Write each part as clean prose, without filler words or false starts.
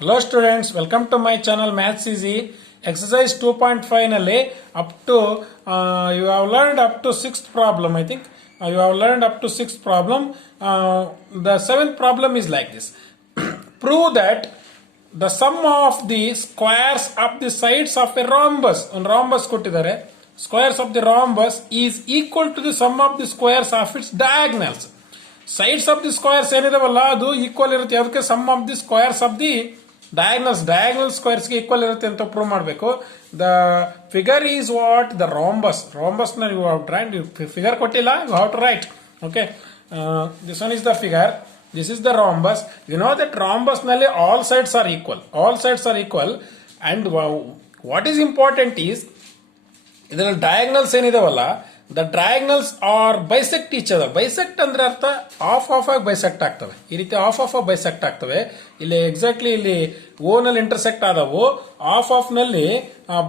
Hello students, welcome to my channel Maths Easy. Exercise 2.5 nalli up to you have learned up to 6th problem. I think you have learned up to 6th problem. The 7th problem is like this. Prove that the sum of the squares of the sides of a rhombus, ಒಂದು rhombus ಕೊಟ್ಟಿದ್ದಾರೆ, squares of the rhombus is equal to the sum of the squares of its diagonals. Sides of the squares ಏನಿದಾವಲ್ಲ ಅದು equal ಇರುತ್ತೆ, ಅದಕ್ಕೆ sum of the squares of the diagonal squares ಗೆ equal ಇರುತ್ತೆ ಅಂತ prove ಮಾಡಬೇಕು. The figure is what the rhombus ನ you have tried, figure ಕೊಟ್ಟಿಲ್ಲ, you have to write. Okay, this one is the figure, this is the rhombus. You know that rhombus ನಲ್ಲಿ all sides are equal and what is important is ಇದರಲ್ಲಿ diagonals ಏನಿದಾವಲ್ಲ, the diagonals are bisect each other. Bisect ಅಂದ್ರೆ ಅರ್ಥ of ಆಗಿ bisect ಆಗ್ತವೆ, ಈ ರೀತಿ of bisect ಆಗ್ತವೆ. ಇಲ್ಲಿ ಎಕ್ಸಾಕ್ಟ್ಲಿ ಇಲ್ಲಿ ಓ ನಲ್ಲಿ ಇಂಟರ್ಸೆಕ್ಟ್ ಆದವು ಆಫ್ ನಲ್ಲಿ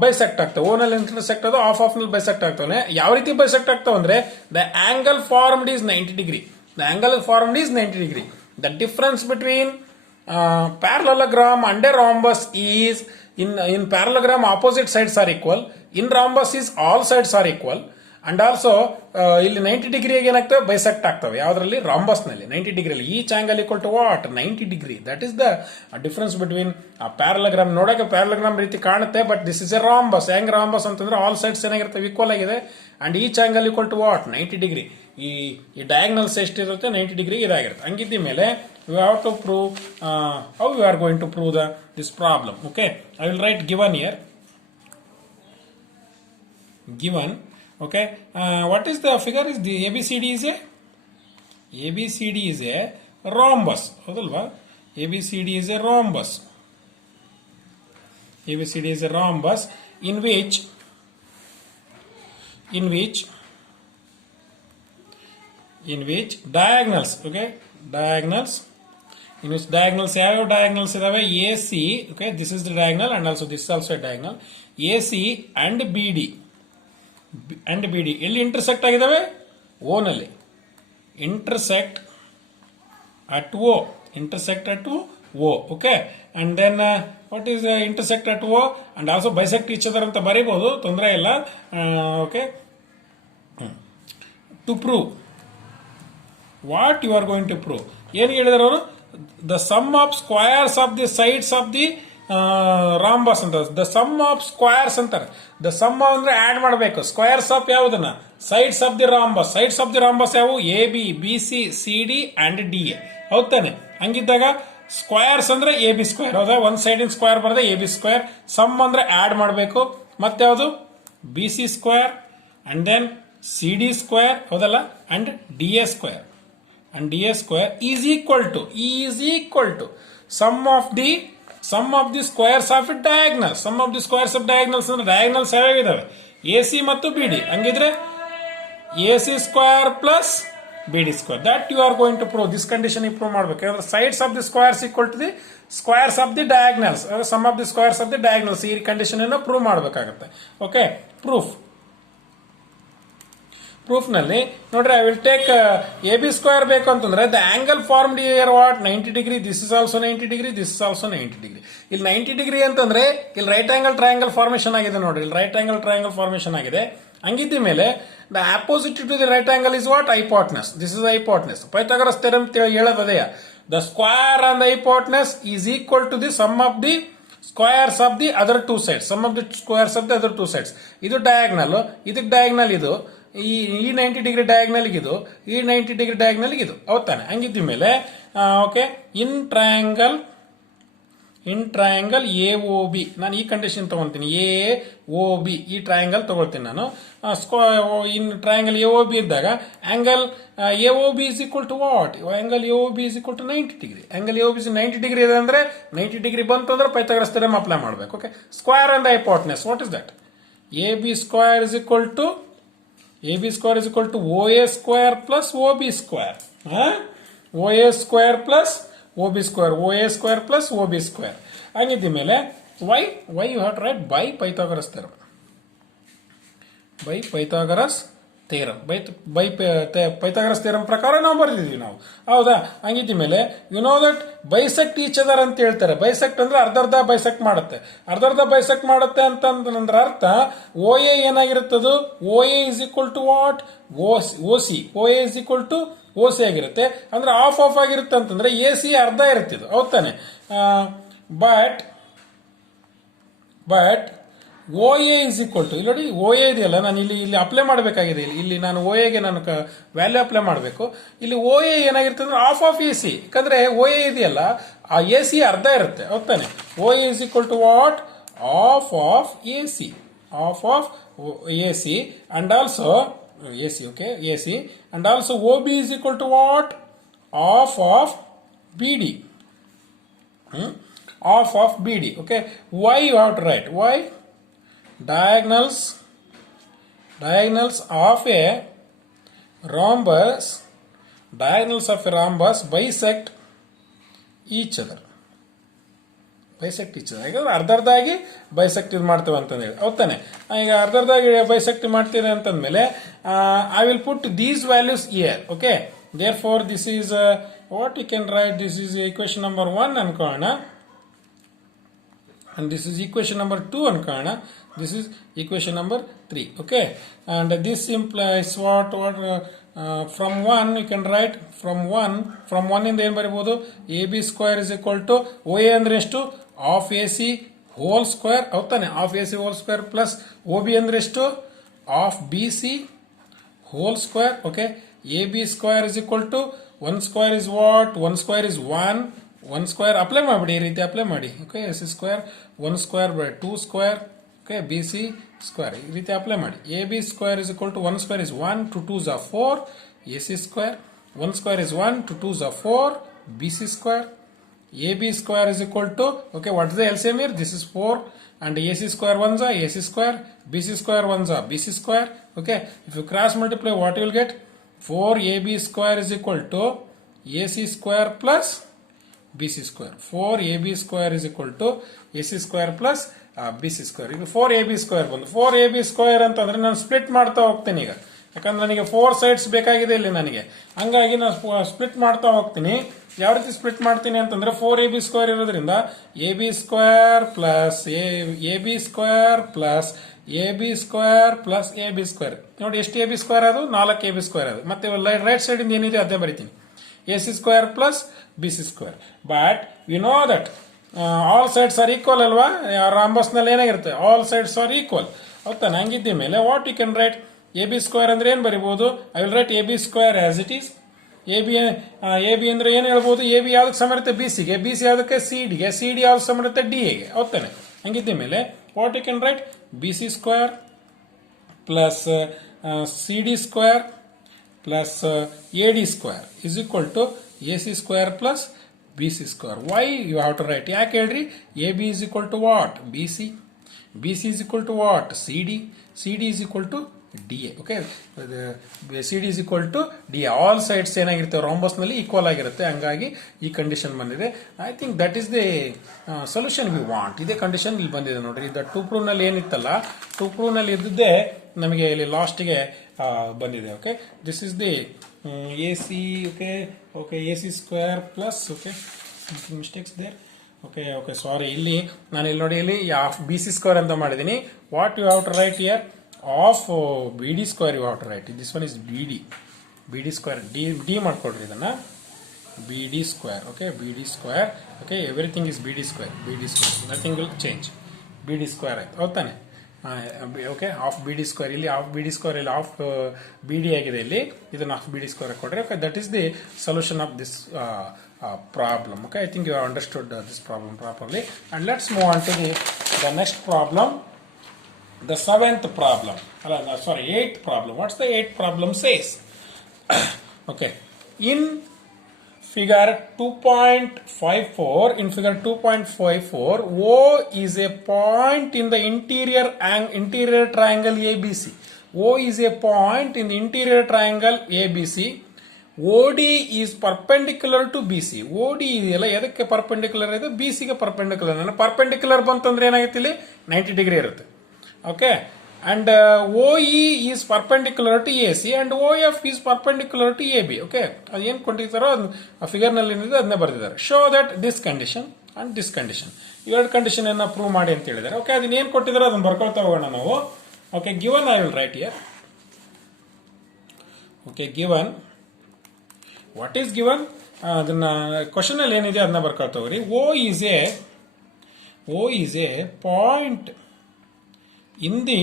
ಬೈಸೆಕ್ಟ್ ಆಗ್ತವೆ. ಓ ನಲ್ಲಿ ಇಂಟರ್ಸೆಕ್ಟ್ ಆದವು ಆಫ್ ನಲ್ಲಿ ಬೈಸೆಕ್ಟ್ ಆಗ್ತವೆ. ಯಾವ ರೀತಿ ಬೈಸೆಕ್ಟ್ ಆಗ್ತವೆ ಅಂದ್ರೆ the angle formed is 90 degree. The difference between parallelogram and a rhombus is in parallelogram opposite sides are equal, in rhombus is all sides are equal, and also ಇಲ್ಲಿ 90 ಡಿಗ್ರಿಗೆ ಏನಾಗ್ತವೆ, bisect ಆಗ್ತವೆ. ಯಾವ್ದ್ರಲ್ಲಿ? Rhombus ನಲ್ಲಿ 90 ಡಿಗ್ರಿಯಲ್ಲಿ. Each angle equal to what? 90 degree. That is the difference between parallelogram. ನೋಡಕ್ಕೆ parallelogram ರೀತಿ ಕಾಣುತ್ತೆ, but this is a rhombus. ಹೆಂಗ್ ರಾಂಬಸ್ ಅಂತಂದ್ರೆ ಆಲ್ ಸೈಡ್ಸ್ ಏನಾಗಿರ್ತವೆ, ಈಕ್ವಲ್ ಆಗಿದೆ, and each angle equal to what? 90 degree. ಈ ಡಯಾಗ್ನಲ್ಸ್ ಎಷ್ಟಿರುತ್ತೆ? 90 ಡಿಗ್ರಿ ಇದಾಗಿರುತ್ತೆ. ಹಂಗಿದ್ದ ಮೇಲೆ you have to prove how you are going to prove this problem. Okay, I will write given here. Given. Okay, what is the figure? Is the ABCD is a rhombus. ಹೌದಲ್ವಾ? ABCD is a rhombus. ABCD is a rhombus in which diagonals. Okay, diagonals. In which diagonals, ಯಾವ diagonals ಇದಾವೆ? AC. Okay, this is the diagonal and also this is also a diagonal. AC and BD ಎಲ್ಲಿ intersect ಆಗಿದಾವೆ? O ನಲ್ಲಿ. Intersect at O. Okay, and then what is the intersect at O and also bisect each other ಅಂತ ಬರೀಬಹುದು, ತೊಂದರೆ ಇಲ್ಲ. Okay, to prove what you are going to prove, ಏನು ಹೇಳಿದಾರೆ ಅವರು? The sum of squares of the sides of the rhombus ಅಂತ. The sum of squares ಅಂತಾರೆ. The sum ಅಂದ್ರೆ add ಮಾಡಬೇಕು. ಸ್ಕ್ವೇರ್ಸ್ ಆಫ್ ಯಾವುದನ್ನ? Sides of the rhombus. Sides of the rhombus ಯಾವುವು? A B, B C, C D and D A. ಹೌದಾನೆ? ಹಂಗಿದ್ದಾಗ squares ಅಂದ್ರೆ A B square. ಹೌದಾ? ಒಂದ್ ಸೈಡ್ ಇನ್ ಸ್ಕ್ವೇರ್ ಬರದೆ ಎ ಬಿ ಸ್ಕ್ವೇರ್. ಸಮ್ ಅಂದ್ರೆ ಆಡ್ ಮಾಡಬೇಕು. ಮತ್ತೆ ಯಾವುದು? B C square and then C D square. ಹೌದಲ್ಲ? And D A square. And dA square is equal to sum of the squares of diagonals. Sum of the squares of diagonals ಅಂದ್ರೆ diagonals ಯಾವ್ಯಾವಿದಾವೆ? AC ಮತ್ತು BD. ಹಂಗಿದ್ರೆ AC square plus BD square. That you are going to prove. This condition you prove ಮಾಡಬೇಕು. ಯಾಕಂದ್ರೆ sides of the squares equal to the squares of the diagonals. Sum of the squares of the diagonals. ಈ condition ಅನ್ನು prove ಮಾಡಬೇಕಾಗುತ್ತೆ. Okay, proof ನಲ್ಲಿ ನೋಡ್ರಿ, I will take A B square ಬೇಕು ಅಂತಂದ್ರೆ the angle formed here what? 90 degree. This is also 90 degree, this is also 90 degree. ಇಲ್ಲಿ 90 degree ಅಂತಂದ್ರೆ ಇಲ್ಲಿ ರೈಟ್ ಆಂಗಲ್ ಟ್ರಯಾಂಗಲ್ ಫಾರ್ಮೇಶನ್ ಆಗಿದೆ. ನೋಡ್ರಿ, ಇಲ್ಲಿ ರೈಟ್ ಆಂಗಲ್ ಟ್ರಯಾಂಗಲ್ ಫಾರ್ಮೇಶನ್ ಆಗಿದೆ. ಹಂಗಿದ್ದ ಮೇಲೆ the opposite to the right angle is what? Hypotenuse. This is hypotenuse. Pythagoras theorem ಹೇಳೋದೇ, the square and hypotenuse is equal to the sum of the squares of the other two sides. Sum of the squares of the other two sides. ಇದು diagonal, ಇದಕ್ಕೆ diagonal ಇದು, ಈ 90 degree diagonal ಇದು, ಈ 90 degree diagonal ಇದು. ಹೌದಾನೆ? ಹಂಗಿದ್ದ ಮೇಲೆ okay, in triangle A O B, ನಾನು ಈ ಕಂಡೀಷನ್ ತಗೊಂತೀನಿ. ಎ ಒ ಬಿ ಈ ಟ್ರಯಾಂಗಲ್ ತಗೊಳ್ತೀನಿ ನಾನು. In triangle A O B ಇದ್ದಾಗ angle A O B is equal to what? Angle A O B is equal to 90 degree. Angle A O B 90 degree ಇದೆ ಅಂದ್ರೆ 90 degree ಬಂತು ಅಂದ್ರೆ Pythagoras theorem apply ಮಾಡಬೇಕು. Okay, square and hypotenuse, what is that? A B square is equal to AB square is equal to OA square plus OB square. OA square plus OB square. OA square plus OB square. ಹಂಗಿದ್ದ ಮೇಲೆ why you have to write by Pythagoras theorem. By Pythagoras theorem by Pythagoras theorem ಪ್ರಕಾರ ನಾವು ಬರೆದಿದ್ವಿ ನಾವು, ಹೌದಾ? ಹಂಗಿದ್ದ ಮೇಲೆ you know that bisect each other ಅಂತ ಹೇಳ್ತಾರೆ. ಬೈಸೆಕ್ಟ್ ಅಂದ್ರೆ ಅರ್ಧ ಬೈಸೆಕ್ಟ್ ಮಾಡುತ್ತೆ. ಅರ್ಧ ಬೈಸೆಕ್ಟ್ ಮಾಡುತ್ತೆ ಅಂತಂದ್ರೆ ಅರ್ಥ ಓ ಎ ಏನಾಗಿರುತ್ತದು, O A is equal to what, O C. O A is equal to O C ಆಗಿರುತ್ತೆ. ಅಂದ್ರೆ ಆಫ್ ಆಗಿರುತ್ತೆ ಅಂತಂದ್ರೆ ಎ ಸಿ ಅರ್ಧ ಇರುತ್ತೆ ಇದು, ಹೌದ್ ತಾನೆ? But O A is equal to, ಇಲ್ಲಿ ನೋಡಿ ಓ ಎ ಇದೆಯಲ್ಲ, ನಾನು ಇಲ್ಲಿ ಅಪ್ಲೈ ಮಾಡಬೇಕಾಗಿದೆ. ಇಲ್ಲಿ ನಾನು ಓ ಎಗೆ ನಾನು ವ್ಯಾಲ್ಯೂ ಅಪ್ಲೈ ಮಾಡಬೇಕು. ಇಲ್ಲಿ ಓ ಎ ಏನಾಗಿರುತ್ತೆ ಅಂದ್ರೆ ಆಫ್ ಎ ಸಿ. ಯಾಕಂದ್ರೆ ಓ ಎ ಇದೆಯಲ್ಲ, ಆ ಎ ಸಿ ಅರ್ಧ ಇರುತ್ತೆ, ಹೌದ್ ತಾನೆ? O A is equal to what, half A C. Half A C and also A C, okay, A C and also O B is equal to what, half B D. Of BD, okay. Why you have to write? Why? Diagonals of a rhombus bisect each other. ಯಾಕಂದ್ರೆ ಅರ್ಧರ್ಧಾಗಿ bisect ಇದು ಮಾಡ್ತೇವೆ ಅಂತಂದೇಳಿ, ಹೌದ್ ತಾನೆ? ಈಗ ಅರ್ಧರ್ಧಾಗಿ bisect ಮಾಡ್ತೀನಿ ಅಂತಂದ್ಮೇಲೆ I will put these values here, okay. Therefore this is what you can write. This is equation number 1 ಅನ್ಕೊಳ್ಳೋಣ, and this is equation number 2 ಅನ್ಕೊಳ್ಳೋಣ. This is equation number 3, okay. And this implies what from 1 you can write from 1 ಇಂದ ಏನು ಬರೀಬಹುದು, A B square is equal to O A ಅಂದ್ರೆ ಎಷ್ಟು, half A C whole square, ಹೌದ್ ತಾನೆ? Half A C whole square plus O B ಅಂದ್ರೆ ಎಷ್ಟು, half B C whole square, okay. A B square is equal to 1 square is what, 1 square is 1 square apply ಮಾಡಿಬಿಡಿ, ಈ ರೀತಿ apply ಮಾಡಿ, okay. A C square 1 square by 2 square, okay. B C square ಈ ರೀತಿ apply ಮಾಡಿ. A B square is equal to 1 square is 1, 2 2s are 4, ಎ C square 1 square is 1, 2 2s are 4, B C square. A B square is equal to, okay, what is the LCM here? This is 4 and A C square 1s are A C square, B C square 1s are B C square, okay. If you cross multiply, what you will get? 4ab square is equal to ac square plus bc square. 4ab square is equal to ac square plus bc square. ಈಗ 4ab square ಬಂದು 4ab square ಅಂತಂದ್ರೆ ನಾನು split ಮಾಡ್ತಾ ಹೋಗ್ತೀನಿ ಈಗ, ಯಾಕಂದ್ರೆ ನನಗೆ 4 sides ಬೇಕಾಗಿದೆ ಇಲ್ಲಿ ನನಗೆ, ಹಂಗಾಗಿ ನಾನು ಸ್ಪ್ಲಿಟ್ ಮಾಡ್ತಾ ಹೋಗ್ತೀನಿ. ಯಾವ ರೀತಿ ಸ್ಪ್ಲಿಟ್ ಮಾಡ್ತೀನಿ ಅಂತಂದ್ರೆ 4ab ಸ್ಕ್ವೇರ್ ಇರೋದ್ರಿಂದ ab square plus ab square plus ab square plus ab square. ನೋಡಿ ಎಷ್ಟು ab ಸ್ಕ್ವೇರ್ ಅದು, 4ab ಸ್ಕ್ವೇರ್ ಅದು. ಮತ್ತೆ ರೈಟ್ ಸೈಡ್ ಇಂದ ಏನಿದೆ ಅದೇ ಬರಿತೀನಿ, ac square plus bc square. But we know that all sides are equal ಅಲ್ವಾ, ರಾಂಬಸ್ ನಲ್ಲಿ ಏನಾಗಿರುತ್ತೆ, ಆಲ್ ಸೈಡ್ಸ್ ಆರ್ ಈಕ್ವಲ್, ಹೌದಾ? ಹಂಗಿದ್ದ ಮೇಲೆ what you can write, ab square ಅಂದ್ರೆ ಏನ್ ಬರಿಬಹುದು, I will write ab square as it is. ab ಅಂದ್ರೆ ಏನ್ ಹೇಳ್ಬಹುದು, ab ಯಾವ್ದಕ್ಕೆ ಸಮ ಇರುತ್ತೆ, bcಗೆ, bc ಯಾವ್ದಕ್ಕೆ cdಗೆ, cd ಯಾವ್ದು ಸಮ ಇರುತ್ತೆ daಗೆ, ಹೌದಾನೆ? ಹಂಗಿದ್ದ ಮೇಲೆ what you can write, bc square plus cd square plus ad square is equal to ac square plus bc square. Why you have to write, ಯಾಕೆ ಹೇಳ್ರಿ, ab is equal to what, bc, bc is equal to what, cd, cd is equal to da, okay. cd is equal to da. All sides ಏನಾಗಿರುತ್ತೆ rhombus ನಲ್ಲಿ equal ಆಗಿರುತ್ತೆ, ಹಂಗಾಗಿ ಈ condition ಬಂದಿದೆ. I think that is the solution we want. ಇದೇ condition ಇಲ್ಲಿ ಬಂದಿದೆ ನೋಡ್ರಿ. ಇದು 2 ಪ್ರೂವ್ ನಲ್ಲಿ ಏನಿತ್ತಲ್ಲ, 2 ಪ್ರೂವ್ ನಲ್ಲಿ ಇದ್ದಿದ್ದೇ ನಮಗೆ ಇಲ್ಲಿ ಲಾಸ್ಟ್ಗೆ ಬಂದಿದೆ, okay. This is the ac, okay, okay, ac square plus, okay, mistakes there, okay, okay, sorry. ಇಲ್ಲಿ ನಾನು ಇಲ್ಲಿ ನೋಡಿ, ಇಲ್ಲಿ ಆಫ್ bc ಸ್ಕ್ವೇರ್ ಅಂತ ಮಾಡಿದ್ದೀನಿ. What you have to write here, half bd square you have to write. This one is bd square, ಡಿ ಮಾಡ್ಕೊಡ್ರಿ ಇದನ್ನ, bd square, okay, bd square, okay, everything is bd square, nothing will change, bd square ಆಯ್ತು, ಹೌದಾನೆ? Okay, half bd square, ಇಲ್ಲಿ half bd square, ಇಲ್ಲಿ half bd ಆಗಿದೆ, ಇಲ್ಲಿ ಇದನ್ನ ಆಫ್ bd ಸ್ಕ್ವೇರ್ ಕೊಡ್ರಿ. Okay, that is the solution of this problem. Okay, I think you have understood this problem properly, and let's move on to the next problem, the 7th problem. Sorry, 8th problem. What's the 8th problem says? Okay, in figure 2.54, in figure 2.54, O is a point in the interior triangle ABC. O is a point in the interior triangle ABC. OD is perpendicular to BC. OD ಇದೆಯಲ್ಲ ಎದಕ್ಕೆ perpendicular ಇದೆ, BC ಗೆ perpendicular. Perpendicular ಬಂತಂದ್ರೆ ಏನಾಗುತ್ತೆ, ಇಲ್ಲಿ 90 degree ಇರುತ್ತೆ, okay. and OE is perpendicular to AC and OF is perpendicular to AB. Okay, ಅದೇನು ಕೊಟ್ಟಿರ್ತಾರೋ ಆ ಫಿಗರ್ ನಲ್ಲಿ ಏನಿದೆ ಅದನ್ನೇ ಬರೆದಿದ್ದಾರೆ. Show that this condition and this condition, ಇವೆರಡು ಕಂಡೀಷನ್ ಅನ್ನ ಪ್ರೂವ್ ಮಾಡಿ ಅಂತ ಹೇಳಿದ್ದಾರೆ. ಓಕೆ, ಅದನ್ನ ಏನು ಕೊಟ್ಟಿದ್ದಾರೆ ಅದನ್ನ ಬರ್ಕೊಳ್ತಾ ಹೋಗೋಣ ನಾವು. Okay, given I will right here. Okay, given what is given, ಅದನ್ನ ಕ್ವಶನ್ ಅಲ್ಲಿ ಏನಿದೆ ಅದನ್ನ ಬರ್ಕೊಳ್ತಾ ಹೋಗ್ರಿ. O is a point in the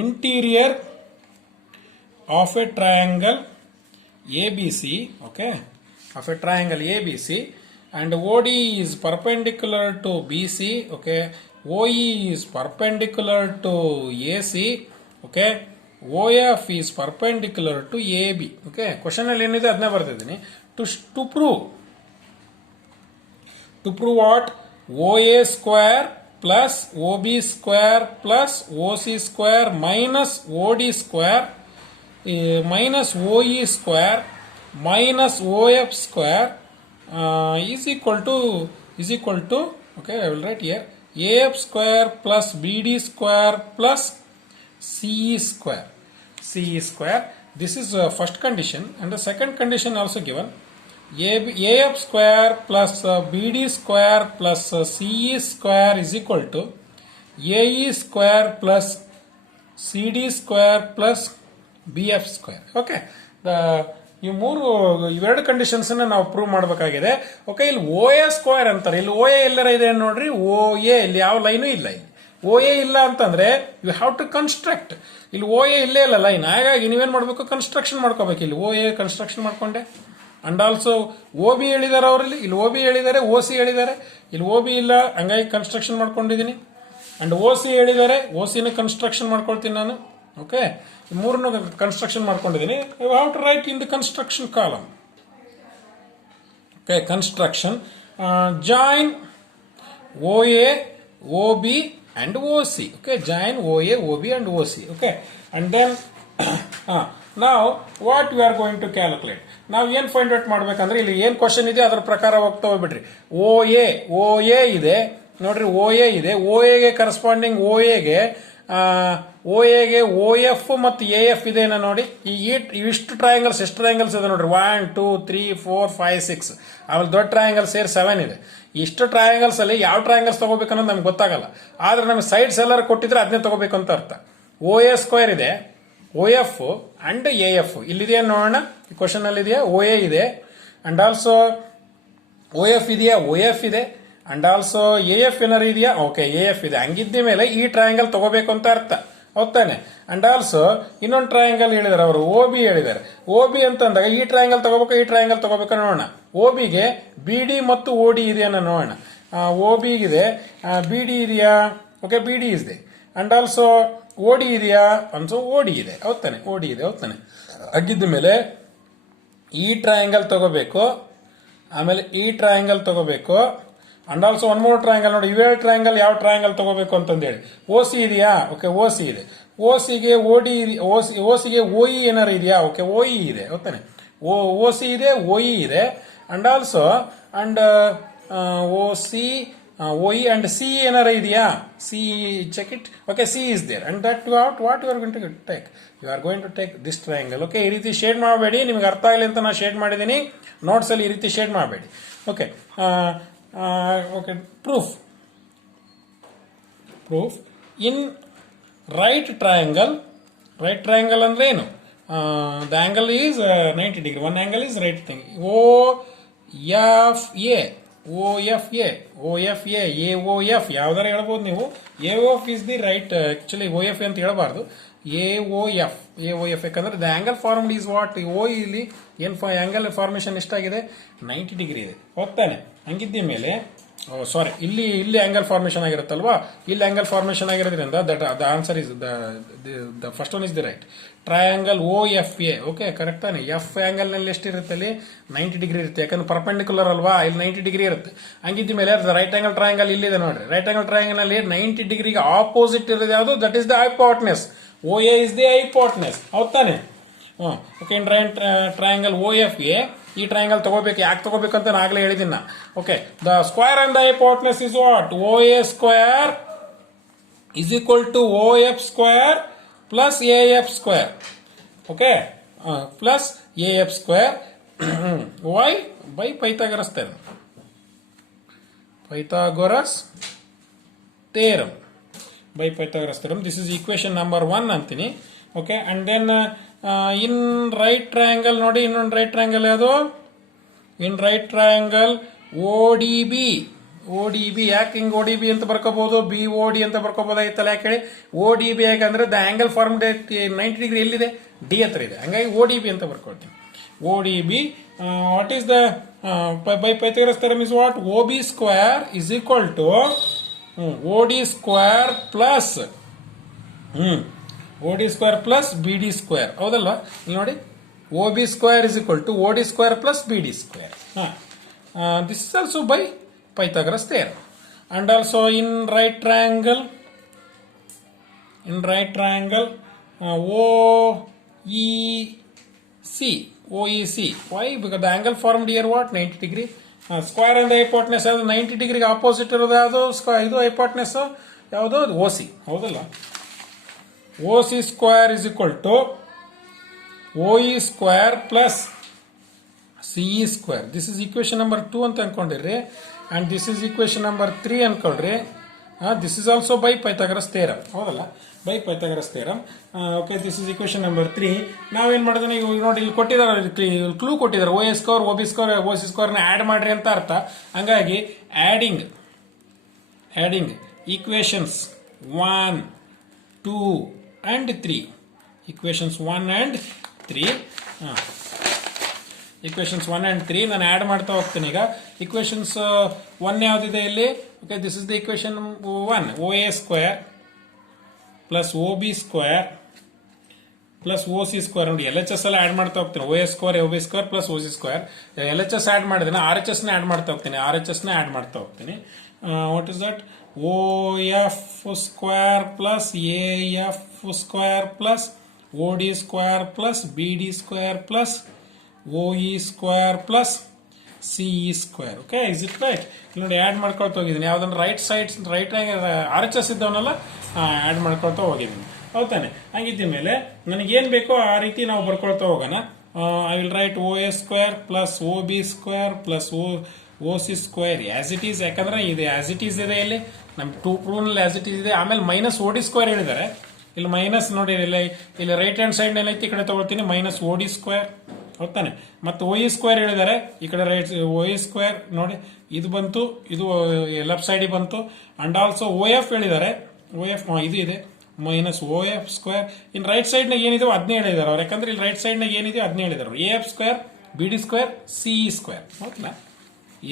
interior of a triangle ABC, okay, of a triangle ABC, and OD is perpendicular to BC, okay, OE is perpendicular to AC, okay, OF is perpendicular to AB. Okay, question ಅಲ್ಲಿ ಏನಿದೆ ಅದನ್ನ ಬರ್ತಿದ್ದೀನಿ. to prove what? OA square plus OB square plus OC square minus OD square minus OE square minus OF square is equal to, okay, I will write here, AF square plus BD square plus CE square. This is first condition, and the second condition also given. AF square plus BD square plus CE square is equal to AE square plus CD square plus BF square. Okay, ಇವೆರಡು conditions ನಾವು prove ಮಾಡಬೇಕಾಗಿದೆ. Okay, ಇಲ್ಲಿ OA square ಅಂತಾರೆ. ಇಲ್ಲಿ OA ಎಲ್ಲರ ಇದೆ ನೋಡ್ರಿ. OA ಇಲ್ಲಿ ಯಾವ ಲೈನು ಇಲ್ಲ. ಇಲ್ಲಿ OA ಇಲ್ಲ ಅಂತಂದ್ರೆ ಯು ಹ್ಯಾವ್ ಟು ಕನ್ಸ್ಟ್ರಕ್ಟ್. ಇಲ್ಲಿ OA ಇಲ್ಲೇ ಇಲ್ಲ ಲೈನ್, ಹಾಗಾಗಿ ನೀವೇನ್ ಮಾಡ್ಬೇಕು, ಕನ್ಸ್ಟ್ರಕ್ಷನ್ ಮಾಡ್ಕೋಬೇಕು. ಇಲ್ಲಿ OA ಕನ್ಸ್ಟ್ರಕ್ಷನ್ ಮಾಡ್ಕೊಂಡೆ. ಅಂಡ್ ಆಲ್ಸೋ OB ಹೇಳಿದ್ದಾರೆ ಅವರಲ್ಲಿ, ಇಲ್ಲಿ OB ಹೇಳಿದ್ದಾರೆ, OC ಹೇಳಿದ್ದಾರೆ. ಇಲ್ಲಿ OB ಇಲ್ಲ, ಹಂಗಾಗಿ ಕನ್ಸ್ಟ್ರಕ್ಷನ್ ಮಾಡ್ಕೊಂಡಿದ್ದೀನಿ. ಅಂಡ್ OC ಹೇಳಿದ್ದಾರೆ, OCನ ಕನ್ಸ್ಟ್ರಕ್ಷನ್ ಮಾಡ್ಕೊಳ್ತೀನಿ ನಾನು. ಓಕೆ, ಮೂರನ್ನು ಕನ್ಸ್ಟ್ರಕ್ಷನ್ ಮಾಡ್ಕೊಂಡಿದ್ದೀನಿ. You have to write in the construction column. Okay, construction join OA, OB and OC. Okay, join OA, OB and OC. Okay, and then now what we are going to calculate. ನಾವು ಏನು find out ಮಾಡ್ಬೇಕಂದ್ರೆ ಇಲ್ಲಿ ಏನು question ಇದೆ ಅದರ ಪ್ರಕಾರ ಹೋಗ್ತಾ ಹೋಗ್ಬಿಡ್ರಿ. OA ಇದೆ ನೋಡ್ರಿ, OA ಇದೆ. OAಗೆ ಕರೆಸ್ಪಾಂಡಿಂಗ್ OAಗೆ OF ಮತ್ತು AF ಇದೆ ನೋಡಿ. ಇಷ್ಟು ಟ್ರಯಾಂಗಲ್ಸ್, ಎಷ್ಟು ಟ್ರಯಾಂಗಲ್ಸ್ ಇದೆ ನೋಡ್ರಿ, 1 2 3 4 5 6, ಆಮೇಲೆ ದೊಡ್ಡ ಟ್ರಯಾಂಗಲ್ ಸೇರಿ 7 ಇದೆ. ಇಷ್ಟು ಟ್ರಯಾಂಗಲ್ಸ್ ಅಲ್ಲಿ ಯಾವ ಟ್ರಯಾಂಗಲ್ಸ್ ತಗೋಬೇಕನ್ನೋದು ನಮ್ಗೆ ಗೊತ್ತಾಗಲ್ಲ. ಆದ್ರೆ ನಮಗೆ ಸೈಡ್ಸ್ ಎಲ್ಲರೂ ಕೊಟ್ಟಿದ್ರೆ ಅದನ್ನೇ ತಗೋಬೇಕು ಅಂತ ಅರ್ಥ. OA ಸ್ಕ್ವೇರ್ ಇದೆ, OF ಅಂಡ್ AF ಇಲ್ಲಿದೆಯಾ ನೋಡೋಣ. ಈ ಕ್ವಶನ್ ಅಲ್ಲಿ ಇದೆಯಾ? OA ಇದೆ, ಅಂಡ್ ಆಲ್ಸೋ OF ಇದೆಯಾ? OF ಇದೆ, ಅಂಡ್ ಆಲ್ಸೋ AF ಏನಾರು ಇದೆಯಾ? ಓಕೆ, AF ಇದೆ. ಹಂಗಿದ್ದ ಮೇಲೆ ಈ ಟ್ರಯಾಂಗಲ್ ತಗೋಬೇಕು ಅಂತ ಅರ್ಥ, ಹೌದಾನೆ? ಅಂಡ್ ಆಲ್ಸೋ ಇನ್ನೊಂದು ಟ್ರಯಾಂಗಲ್ ಹೇಳಿದಾರೆ ಅವರು, OB ಹೇಳಿದ್ದಾರೆ. OB ಅಂತ ಅಂದಾಗ ಈ ಟ್ರಯಾಂಗಲ್ ತಗೋಬೇಕು, ಈ ಟ್ರಯಾಂಗಲ್ ತಗೋಬೇಕು ನೋಡೋಣ. OBಗೆ BD ಮತ್ತು OD ಇದೆಯಾ ನೋಡೋಣ. OB ಇದೆ, BD ಇದೆಯಾ? ಓಕೆ, BD ಇದೆ. ಅಂಡ್ ಆಲ್ಸೋ OD ಇದೆಯಾ? ಅನ್ಸೋ OD ಇದೆ, ಹೌದಾನೆ? OD ಇದೆ, ಹೌದಾನೆ? ಅಗ್ಗಿದ್ದ ಮೇಲೆ ಈ ಟ್ರಯಾಂಗಲ್ ತಗೋಬೇಕು, ಆಮೇಲೆ ಈ ಟ್ರಯಾಂಗಲ್ ತಗೋಬೇಕು, and also one more triangle ನೋಡಿ. ಇವೆರಡು ಟ್ರಯಾಂಗಲ್ ಯಾವ ಟ್ರಯಾಂಗಲ್ ತಗೋಬೇಕು ಅಂತಂದೇಳಿ. OC ಇದೆಯಾ? ಓಕೆ, OC ಇದೆ. OCಗೆ OD, OCಗೆ OE ಏನಾರು ಇದೆಯಾ? ಓಕೆ, OE ಇದೆ, ಹೌದಾನೆ? OC ಇದೆ, OE ಇದೆ, and also and OC, OE and C ಏನಾರು ಇದೆಯಾ? C, check it. Okay, C is there, and that what you are going to take? You are going to take this triangle. Okay, ಈ ರೀತಿ shade ಮಾಡಬೇಡಿ, ನಿಮ್ಗೆ ಅರ್ಥ ಆಗಲಿ ಅಂತ ನಾನು ಶೇಡ್ ಮಾಡಿದ್ದೀನಿ. ನೋಟ್ಸ್ ಅಲ್ಲಿ ಈ ರೀತಿ ಶೇಡ್ ಮಾಡಬೇಡಿ. Okay, okay, proof in right triangle. Right triangle ಅಂದ್ರೆ ಏನು? The angle is 90 degree. One angle is right thing. OFA AOF ಯಾವ್ದಾರ ಹೇಳ್ಬೋದು ನೀವು. AOF is the right, actually OF ಅಂತ ಹೇಳಬಾರ್ದು, AOF ಯಾಕಂದ್ರೆ the angle formed is what? O ಇಲ್ಲಿ ಏನ್ ಆಂಗಲ್ ಫಾರ್ಮೇಶನ್ ಎಷ್ಟಾಗಿದೆ? 90 ಡಿಗ್ರಿ ಇದೆ, ಹೋಗ್ತಾನೆ? ಹಂಗಿದ್ದ ಮೇಲೆ ಸಾರಿ, ಇಲ್ಲಿ ಆಂಗಲ್ ಫಾರ್ಮೇಶನ್ ಆಗಿರುತ್ತಲ್ವಾ, ಇಲ್ಲಿ ಆಂಗಲ್ ಫಾರ್ಮೇಶನ್ ಆಗಿರೋದ್ರಿಂದ the answer is the first one is the right. Triangle OFA. Okay, correct ತಾನೆ? ಎಫ್ ಆಂಗಲ್ ನಲ್ಲಿ ಎಷ್ಟಿರುತ್ತೆ? ಅಲ್ಲಿ 90 ಡಿಗ್ರಿ ಇರುತ್ತೆ, ಯಾಕಂದ್ರೆ ಪರ್ಪೆಂಡಿಕ್ಯುಲರ್ ಅಲ್ವಾ, ಇಲ್ಲಿ 90 ಡಿಗ್ರಿ ಇರುತ್ತೆ. ಹಂಗಿದ್ದ ಮೇಲೆ ರೈಟ್ ಆಂಗಲ್ ಟ್ರಯಾಂಗಲ್ ಇಲ್ಲಿದೆ ನೋಡ್ರಿ. ರೈಟ್ ಆಂಗಲ್ ಟ್ರಯಾಂಗಲ್ ನಲ್ಲಿ 90 ಡಿಗ್ರಿಗೆ ಆಪೋಸಿಟ್ ಇರೋದು ಯಾವುದು? That is the hypotenuse. OA is the hypotenuse, ಹೌದಾನೆ? ಓಕೆ, ಇನ್ ಟ್ರಯಾಂಗಲ್ OFA ಈ ಟ್ರಯಾಂಗಲ್ ತಗೋಬೇಕು. ಯಾಕೆ ತಗೋಬೇಕಂತ ನಾನು ಆಗ್ಲೇ ಹೇಳಿದ್ದೀನಿ. Okay, the square and the hypotenuse is what? OA square is equal to OF square plus AF square. Okay, plus AF square. Why? By Pythagoras theorem. Pythagoras theorem. By Pythagoras theorem. This is equation number 1 ಅಂತೀನಿ. Okay, and then in right triangle ನೋಡಿ, ಇನ್ನೊಂದು right triangle ಯಾವುದು? In right triangle ODB. ODB ಯಾಕೆ ಹಿಂಗೆ ODB ಅಂತ ಬರ್ಕೋಬಹುದು, BOD ಅಂತ ಬರ್ಕೋಬಹುದಾಗಿತ್ತಲ್ಲ, ಯಾಕೆ ಹೇಳಿ? ODB ಯಾಕಂದ್ರೆ ದ ಆಂಗಲ್ ಫಾರ್ಮ್ಡ್ 90 ಡಿಗ್ರಿ ಎಲ್ಲಿದೆ? ಡಿ ಹತ್ರ ಇದೆ, ಹಂಗಾಗಿ ODB ಅಂತ ಬರ್ಕೊಳ್ತೀನಿ. ODB, what is the by Pythagoras theorem is what? OB square is equal to OD square plus OD square plus BD square. ಹೌದಲ್ವಾ? ಇಲ್ಲಿ ನೋಡಿ, OB square is equal to OD square plus BD square. This is also by Pythagoras theorem. And also in right triangle OEC. Why? Because the angle formed here what? 90 degree. Square and the hypotenuse ಯಾವುದು 90 ಡಿಗ್ರಿಗೆ opposite ಇರೋದು ಯಾವುದು? ಇದು hypotenuse ಯಾವುದು? OC. ಹೌದಲ್ಲ? OC square is equal to OE square plus CE square. This is equation number 2 ಅಂತ ಅನ್ಕೊಂಡಿರ್ರಿ. And this is equation number 3 ಅನ್ಕೊಳ್ರಿ. This is also by Pythagoras theorem. ಹೌದಲ್ಲ? By Pythagoras theorem. Okay, this is equation number 3. ನಾವೇನ್ ಮಾಡಿದ್ರೆ ನೋಡಿ, ಇಲ್ಲಿ ಕೊಟ್ಟಿದ್ದಾರೆ, clue ಕೊಟ್ಟಿದ್ದಾರೆ. OA square, OB square, OC square ನ add ಮಾಡ್ರಿ ಅಂತ ಅರ್ಥ. ಹಂಗಾಗಿ adding equations 1, 2 and 3. Equations 1 and 3. Equations 1 and 3 ನಾನು ಆಡ್ ಮಾಡ್ತಾ ಹೋಗ್ತೀನಿ ಈಗ. Equations 1 ಯಾವ್ದಿದೆ ಇಲ್ಲಿ? Okay, this is the equation 1. OA square plus OB square plus OC square. ನೋಡಿ, LHS ಎಲ್ಲ ಆಡ್ ಮಾಡ್ತಾ ಹೋಗ್ತೀನಿ. OA square, OB square plus OC square. LHS add ಮಾಡಿದ್ರೆ RHS ನ ಆಡ್ ಮಾಡ್ತಾ ಹೋಗ್ತೀನಿ. RHS ನ ಆಡ್ ಮಾಡ್ತಾ ಹೋಗ್ತೀನಿ. What is that? OF square plus AF square plus OD square plus BD square plus OE square plus CE square. Okay, is it right? ನೋಡಿ, add ಮಾಡ್ಕೊಳ್ತಾ ಹೋಗಿದ್ದೀನಿ. ಯಾವ್ದನ್ನ ರೈಟ್ ಸೈಡ್ಸ್, ರೈಟ್ RHS ಇದ್ದವನ್ನೆಲ್ಲ add ಮಾಡ್ಕೊಳ್ತಾ ಹೋಗಿದ್ದೀನಿ. ಹೌದಾನೆ? ಹಾಗಿದ್ದ ಮೇಲೆ ನನಗೇನು ಬೇಕೋ ಆ ರೀತಿ ನಾವು ಬರ್ಕೊಳ್ತಾ ಹೋಗೋಣ. I will right OA square plus OB square plus OC square as it is. ಯಾಕಂದ್ರೆ ಇದು ಆಸ್ ಇಟ್ ಈಸ್ ಇದೆ, ಇಲ್ಲಿ ನಮ್ 2 ಪ್ರೂನಲ್ಲಿ ಆಸ್ ಇಟ್ ಈಸ್ ಇದೆ. ಆಮೇಲೆ ಮೈನಸ್ OD ಸ್ಕ್ವೇರ್ ಹೇಳಿದ್ದಾರೆ. ಇಲ್ಲಿ ಮೈನಸ್ ನೋಡಿ, ಇಲ್ಲಿ ರೈಟ್ ಹ್ಯಾಂಡ್ ಸೈಡ್ ಏನೈತಿ, ಈ ಕಡೆ ತಗೊಳ್ತೀನಿ, ಮೈನಸ್ OD ಸ್ಕ್ವೇರ್. ಹೌದಾನೆ? ಮತ್ತು OE ಸ್ಕ್ವೇರ್ ಹೇಳಿದ್ದಾರೆ, ಈ ಕಡೆ ರೈಟ್ OE ಸ್ಕ್ವೇರ್ ನೋಡಿ, ಇದು ಬಂತು, ಇದು ಲೆಫ್ಟ್ ಸೈಡಿಗೆ ಬಂತು. ಅಂಡ್ ಆಲ್ಸೋ OF ಹೇಳಿದ್ದಾರೆ, OF ಇದು ಇದೆ, minus OF square. In right side ನಾಗ ಏನಿದೆ ಅದನ್ನೇ ಹೇಳಿದ್ದಾರೆ ಅವ್ರು. ಯಾಕಂದ್ರೆ ಇಲ್ಲಿ ರೈಟ್ ಸೈಡ್ ನಾಗ ಏನಿದೆ ಅದನ್ನೇ ಹೇಳಿದ್ದಾರೆ. AF square, BD square, CE square. ಹೌದಲ್ಲ?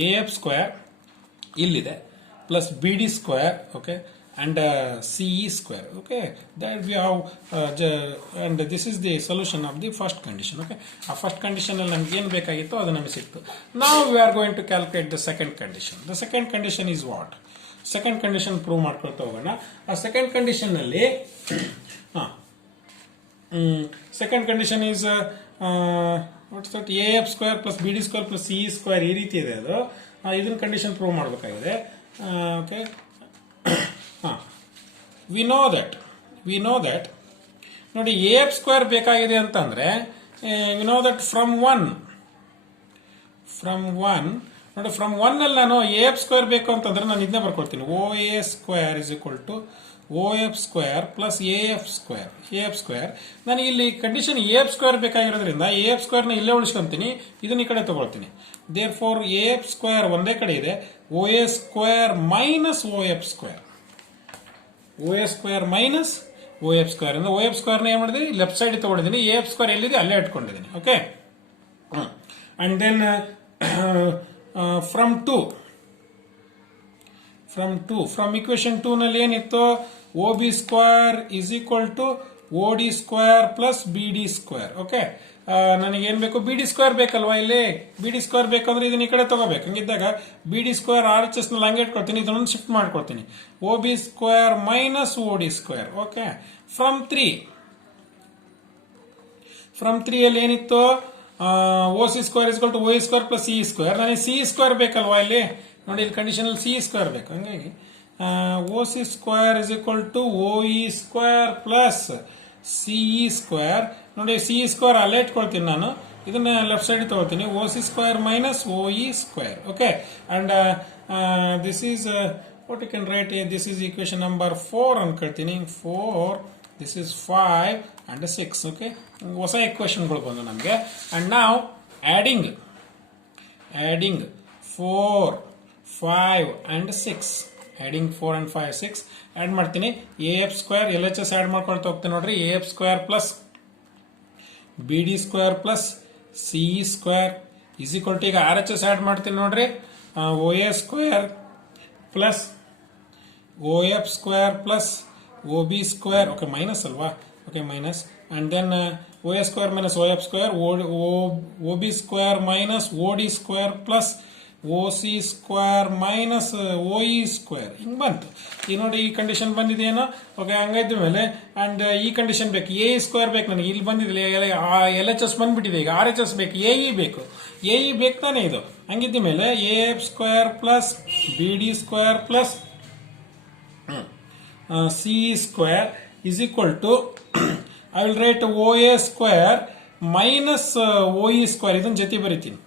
AF ಸ್ಕ್ವೇರ್ ಇಲ್ಲಿದೆ plus BD square. Okay, and CE square. Okay, that we have and this is the solution of the first condition. Okay, a first condition ಅಲ್ಲಿ ನಮಗೆ ಏನು ಬೇಕಾಗಿತ್ತು ಅದು ನಮಗೆ ಸಿಕ್ತು. Now we are going to calculate the second condition. The second condition is what? Second condition prove ಮಾಡ್ಕೊಳ್ತಾ ಹೋಗೋಣ. ಆ second condition ಅಲ್ಲಿ second condition is what's that? AF square plus BD square plus CE square ಈ ರೀತಿ ಇದೆ. ಅದು ಇದನ್ನ condition prove ಮಾಡಬೇಕಾಗಿದೆ. Okay. we know that ನೋಡಿ, AF ಸ್ಕ್ವೇರ್ ಬೇಕಾಗಿದೆ ಅಂತಂದ್ರೆ we know that from 1 ನೋಡಿ, from 1 ಅಲ್ಲಿ ನಾನು AF ಸ್ಕ್ವೇರ್ ಬೇಕು ಅಂತಂದ್ರೆ ನಾನು ಇದನ್ನ ಬರ್ಕೊಳ್ತೀನಿ. OA square is equal to OF square plus AF square. ನಾನು ಇಲ್ಲಿ ಕಂಡೀಷನ್ AF ಸ್ಕ್ವೇರ್ ಬೇಕಾಗಿರೋದ್ರಿಂದ AF ಸ್ಕ್ವೇರ್ ನ ಇಲ್ಲೇ ಉಳಿಸ್ಕೊಂತೀನಿ, ಇದನ್ನ ಈ ಕಡೆ ತಗೊಳ್ತೀನಿ. ದೇರ್ಫೋರ್ AF ಸ್ಕ್ವೇರ್ ಒಂದೇ ಕಡೆ ಇದೆ, OA square minus OF square, OA square minus OF square ಅಂದ್ರೆ OF ಸ್ಕ್ವೇರ್ ನ ಏನ್ ಮಾಡಿದೀನಿ, ಲೆಫ್ಟ್ ಸೈಡ್ ತಗೊಂಡಿದ್ದೀನಿ. AF ಸ್ಕ್ವೇರ್ ಎಲ್ಲಿದೆ ಅಲ್ಲೇ ಇಟ್ಕೊಂಡಿದ್ದೀನಿ. Okay, and then from 2 from equation 2 ನಲ್ಲಿ ಏನಿತ್ತು, OB square is equal to OD square plus BD square. Okay, ನನಗೆ ಏನ್ ಬೇಕು, BD ಸ್ಕ್ವೇರ್ ಬೇಕಲ್ವಾ? ಇಲ್ಲಿ BD ಸ್ಕ್ವೇರ್ ಬೇಕಂದ್ರೆ ಇದನ್ನ ಈ ಕಡೆ ತಗೋಬೇಕು. ಹಂಗಿದ್ದಾಗ BD ಸ್ಕ್ವೇರ್ RHS ನಲ್ಲಿ ಹಂಗೆ ಇಟ್ಕೊಳ್ತೀನಿ, ಇದನ್ನೊಂದು ಶಿಫ್ಟ್ ಮಾಡ್ಕೊಳ್ತೀನಿ. OB square minus OD square. Okay, from 3 ಅಲ್ಲಿ ಏನಿತ್ತು, OC square is to OE square plus CE square. ನನಗೆ CE ಸ್ಕ್ವೇರ್ ಬೇಕಲ್ವಾ? ಇಲ್ಲಿ ನೋಡಿ, ಇಲ್ಲಿ ಕಂಡೀಷನ್ ಅಲ್ಲಿ CE ಸ್ಕ್ವೇರ್ ಬೇಕು. ಹಂಗಾಗಿ O C square is equal to O E square plus CE square. ನೋಡಿ ಸಿಇ ಸ್ಕ್ವೇರ್ ಅಲ್ಲೇ ಇಟ್ಕೊಳ್ತೀನಿ ನಾನು, ಇದನ್ನ ಲೆಫ್ಟ್ ಸೈಡ್ ತಗೋತೀನಿ. O C square minus O E square. Okay, and this is what you can write, this is equation number 4 ಅನ್ಕೊಳ್ತೀನಿ. 4, this is 5 and 6. Okay, ಹೊಸ ಈಕ್ವೇಶನ್ಗಳು ಬಂದು ನಮಗೆ. ಅಂಡ್ ನಾವು adding 4, 5 and 6. adding 4 and 5, 6 add ಮಾಡ್ತೀನಿ. A F square L H S add ಮಾಡ್ಕೊಳ್ತಾ ಹೋಗ್ತೀನಿ ನೋಡ್ರಿ. A F square plus B D square plus C E square is equal to, ಈಗ R H S add ಮಾಡ್ತೀನಿ ನೋಡ್ರಿ. O A square plus O F square plus O B square. Okay, minus ಅಲ್ವಾ? Okay, minus. And then O A square minus O F square, O B square minus O D square plus O C square minus O E square. ಹಿಂಗ್ ಬಂತು. ಈ ನೋಡಿ ಈ condition ಬಂದಿದೆಯೇನೋ. Okay, ಹಂಗಾಯ್ದ ಮೇಲೆ and ಈ condition ಬೇಕು, A E square ಬೇಕು ನನಗೆ. ಇಲ್ಲಿ ಬಂದಿದೆ ಎಲ್ ಎಚ್ ಎಸ್ ಬಂದ್ಬಿಟ್ಟಿದೆ. ಈಗ ಆರ್ ಎಚ್ ಎಸ್ ಬೇಕು, ಎ ಇ ಬೇಕು. ಎ ಇ ಬೇಕು ತಾನೇ ಇದು. ಹಂಗಿದ್ದ ಮೇಲೆ A F square plus B D square plus C E square is equal to, I will write O A square minus O E square. ಇದನ್ನ ಜೊತೆ ಬರೀತೀನಿ,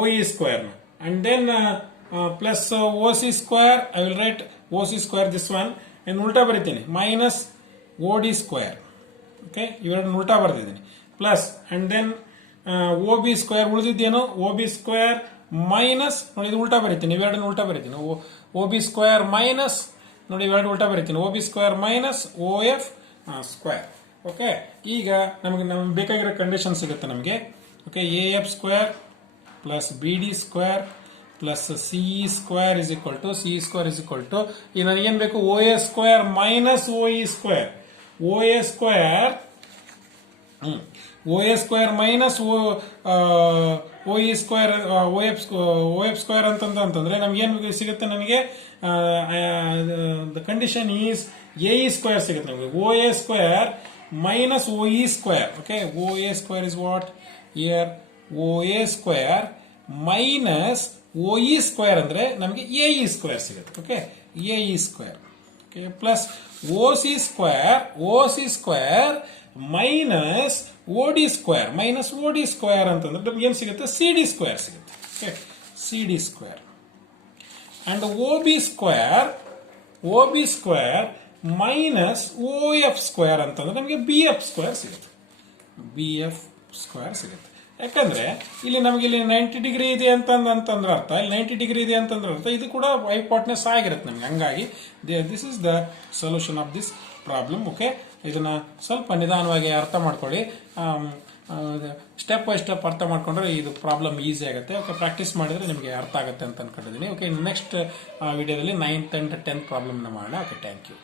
O E square. And then plus O C square, I will write O C square this one. ಇನ್ನು ಉಲ್ಟಾ ಬರೀತೀನಿ, minus O D square. Okay, ಇವೆರಡನ್ನ ಉಲ್ಟಾ ಬರ್ತಿದ್ದೀನಿ. Plus and then O B square ಉಳಿದಿದ್ದೇನು, O B square minus, ನೋಡಿ ಇದು ಉಲ್ಟಾ ಬರೀತೀನಿ, ಇವೆರಡನ್ನ ಉಲ್ಟಾ ಬರೀತೀನಿ. ಒ ಬಿ ಸ್ಕ್ವೇರ್ ಮೈನಸ್, ನೋಡಿ ಇವೆರಡು ಉಲ್ಟಾ ಬರೀತೀನಿ, O B square minus O F square. Okay, ಈಗ ನಮಗೆ ಬೇಕಾಗಿರೋ ಕಂಡೀಷನ್ ಸಿಗುತ್ತೆ ನಮಗೆ. Okay, A F square plus B D square plus CE square is equal to, CE square is equal to, ಈಗ ನನಗೇನು ಬೇಕು, O A square minus O E square. O A square minus O E square, O F square ಅಂತಂದ್ರೆ ನಮ್ಗೆ ಏನು ಸಿಗುತ್ತೆ, ನನಗೆ the condition is A E square ಸಿಗುತ್ತೆ ನಮಗೆ. ಒ A square minus O E square. Okay, O A square is what year, O A square minus O E square ಅಂದ್ರೆ ನಮಗೆ A E square ಸಿಗುತ್ತೆ. Okay, A E square. Okay, plus O C square minus O D square, minus O D square ಅಂತಂದ್ರೆ ನಮ್ಗೆ ಏನ್ ಸಿಗುತ್ತೆ, C D square ಸಿಗುತ್ತೆ. Okay, C D square. And O B square minus O F square ಅಂತಂದ್ರೆ ನಮಗೆ B F square ಸಿಗುತ್ತೆ. B F square ಸಿಗುತ್ತೆ. ಯಾಕಂದ್ರೆ ಇಲ್ಲಿ ನಮಗೆ ಇಲ್ಲಿ 90 ಡಿಗ್ರಿ ಇದೆ ಅಂತಂದ್ರೆ ಅರ್ಥ, ಇಲ್ಲಿ 90 ಡಿಗ್ರಿ ಇದೆ ಅಂತಂದ್ರೆ ಅರ್ಥ ಇದು ಕೂಡ ಹೈಪೋಟೆನಸ್ ಆಗಿರುತ್ತೆ ನಮ್ಗೆ. ಹಂಗಾಗಿ this is the solution of this problem. Okay, ಇದನ್ನ ಸ್ವಲ್ಪ ನಿಧಾನವಾಗಿ ಅರ್ಥ ಮಾಡ್ಕೊಳ್ಳಿ. ಸ್ಟೆಪ್ ಬೈ ಸ್ಟೆಪ್ ಅರ್ಥ ಮಾಡ್ಕೊಂಡ್ರೆ ಇದು ಪ್ರಾಬ್ಲಮ್ ಈಸಿ ಆಗುತ್ತೆ. ಓಕೆ, ಪ್ರಾಕ್ಟೀಸ್ ಮಾಡಿದ್ರೆ ನಿಮಗೆ ಅರ್ಥ ಆಗುತ್ತೆ ಅಂತ ಅನ್ಕೊಂಡಿದ್ದೀನಿ. ಓಕೆ, ನೆಕ್ಸ್ಟ್ ವಿಡಿಯೋದಲ್ಲಿ 9th and 10th ಪ್ರಾಬ್ಲಮ್ನ ಮಾಡೋಣ. Okay, thank you.